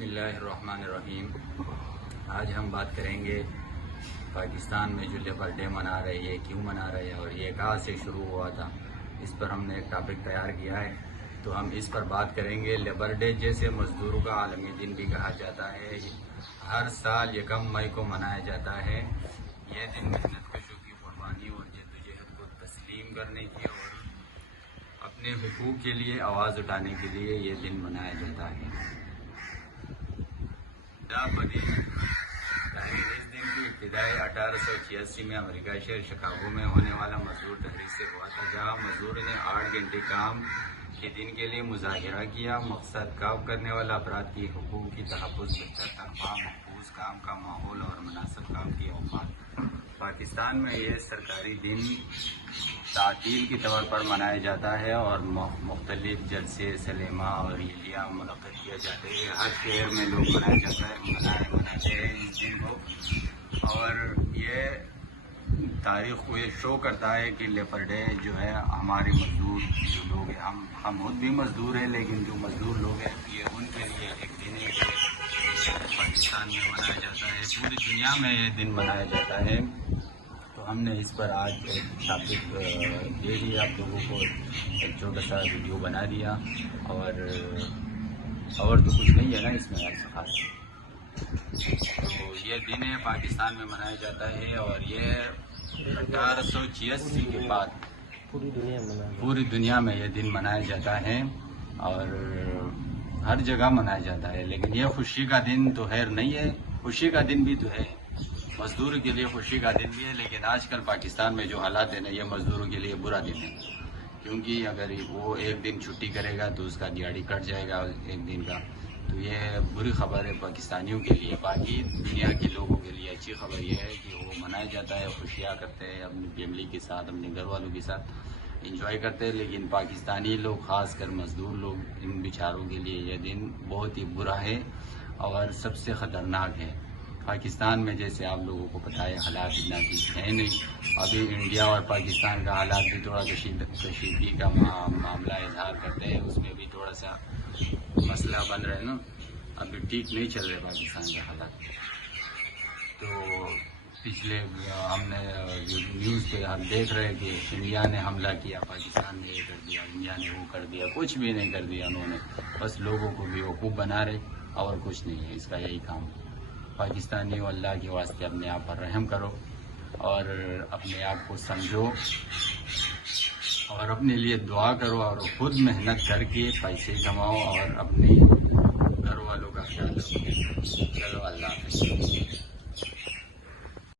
بسم اللہ الرحمن الرحیم۔ آج ہم بات کریں گے پاکستان میں جو لیبر ڈے منا رہے ہیں، یہ کیوں منا رہے ہیں اور یہ کہاں سے شروع ہوا تھا۔ اس پر ہم نے ایک ٹاپک تیار کیا ہے، تو ہم اس پر بات کریں گے۔ لیبر ڈے جیسے مزدوروں کا عالمی دن بھی کہا جاتا ہے، ہر سال 1 مئی کو منایا جاتا ہے۔ یہ دن محنت کشوں کی قربانی اور جدوجہد کو تسلیم کرنے کی اور اپنے حقوق کے لیے آواز اٹھانے کے لیے یہ دن منایا جاتا ہے۔ تاریخ اس دن کی ابتدائی 1886 میں امریکہ شہر شکاگو میں ہونے والا مزدور تحریک سے ہوا تھا، جہاں مزدوروں نے 8 گھنٹے کام کے دن کے لیے مظاہرہ کیا۔ مقصد کام کرنے والا افراد کی حقوق کی تحفظ، بہتر تنخواہ، محفوظ کام کا ماحول اور مناسب کام کی اوقات۔ پاکستان میں یہ سرکاری دن تعطیل کے طور پر منایا جاتا ہے اور مختلف جلسے، سلیمہ اور ریلیاں منعقد کیا جاتے ہیں۔ ہر شہر میں لوگ مناتے ہیں اس دن کو، اور یہ تاریخ کو یہ شو کرتا ہے کہ لیبر ڈے جو ہے ہمارے مزدور جو لوگ ہیں، ہم خود بھی مزدور ہیں، لیکن جو مزدور لوگ ہیں یہ ان کے لیے ایک دن ہے کہ پاکستان میں منایا جاتا ہے، پوری دنیا میں یہ دن منایا جاتا ہے۔ تو ہم نے اس پر آج ایک ٹاپک دے دیا آپ لوگوں کو، ایک چھوٹا سا ویڈیو بنا دیا، اور تو کچھ نہیں ہے نا اس میں آپ خاص۔ تو یہ دن ہے پاکستان میں منایا جاتا ہے، اور یہ 1886 کے بعد پوری دنیا میں یہ دن منایا جاتا ہے اور ہر جگہ منایا جاتا ہے۔ لیکن یہ خوشی کا دن تو خیر نہیں ہے، خوشی کا دن بھی تو ہے، مزدوروں کے لیے خوشی کا دن بھی ہے، لیکن آج کل پاکستان میں جو حالات ہیں نا، یہ مزدوروں کے لیے برا دن ہے، کیونکہ اگر وہ ایک دن چھٹی کرے گا تو اس کا دیہڑی کٹ جائے گا ایک دن کا، تو یہ بری خبر ہے پاکستانیوں کے لیے۔ باقی دنیا کے لوگوں کے لیے اچھی خبر یہ ہے کہ وہ منایا جاتا ہے، خوشیاں کرتے ہیں، اپنی فیملی کے ساتھ، اپنے گھر والوں کے ساتھ انجوائے کرتے ہیں۔ لیکن پاکستانی لوگ، خاص کر مزدور لوگ، ان بیچاروں کے لیے یہ دن بہت ہی برا ہے اور سب سے خطرناک ہے۔ پاکستان میں جیسے آپ لوگوں کو پتہ ہے حالات اتنا ٹھیک ہے نہیں، ابھی انڈیا اور پاکستان کا حالات بھی تھوڑا کشیدگی کا معاملہ اظہار کرتے ہیں، اس میں بھی تھوڑا سا مسئلہ بن رہا ہے نا، ابھی ٹھیک نہیں چل رہے پاکستان کا حالات۔ تو پچھلے ہم نے نیوز پہ ہم دیکھ رہے کہ انڈیا نے حملہ کیا، پاکستان نے یہ کر دیا، انڈیا نے وہ کر دیا، کچھ بھی نہیں کر دیا انہوں نے، بس لوگوں کو بیوقوف بنا رہے اور کچھ نہیں ہے، اس کا یہی کام ہے۔ پاکستانیوں، اللہ کے واسطے اپنے آپ پر رحم کرو اور اپنے آپ کو سمجھو اور اپنے لیے دعا کرو، اور خود محنت کر کے پیسے کماؤ اور اپنے گھر والوں کا خیال رکھو۔ چلو، اللہ حافظ۔